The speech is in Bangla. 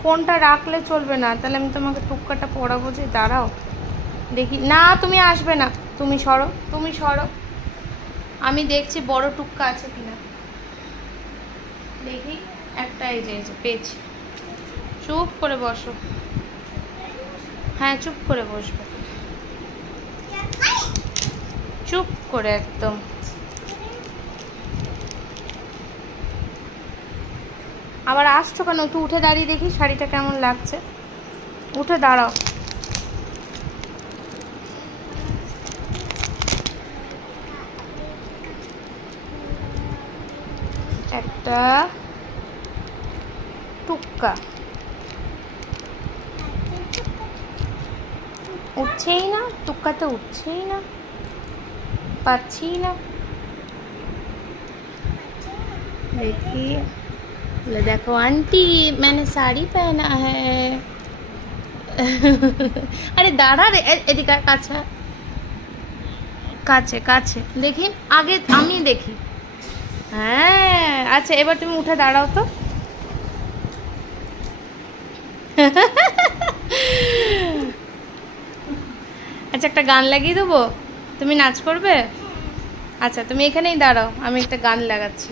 ফোনটা রাখলে চলবে না, তাহলে আমি তোমাকে টুক্কাটা পরাবো যে। দাঁড়াও দেখি। না তুমি আসবে না, তুমি সরো, তুমি সরো। আমি দেখছি বড় টুক্কা আছে কিনা। দেখি একটা, এই যে পেয়েছি। চুপ করে বসো। হ্যাঁ চুপ করে বসবে, চুপ করে একদম। আবার আসছো কেন? একটু উঠে দাঁড়িয়ে দেখি শাড়িটা কেমন লাগছে। উঠে দাঁড়াও। একটা টুক্কা উঠছেই না, টুক্কাতে উঠছেই না, পাচ্ছি না। देखिए, बोले देखो आंटी मैंने साड़ी पहना है। আরে দাঁড়া রে, এদিকে কাছে কাছে কাছে দেখি, আগে আমি দেখি। হ্যাঁ আচ্ছা, এবার তুমি উঠে দাঁড়াও তো। আচ্ছা একটা গান লাগিয়ে দেবো, তুমি নাচ করবে? আচ্ছা তুমি এখানেই দাঁড়াও, আমি একটা গান লাগাচ্ছি।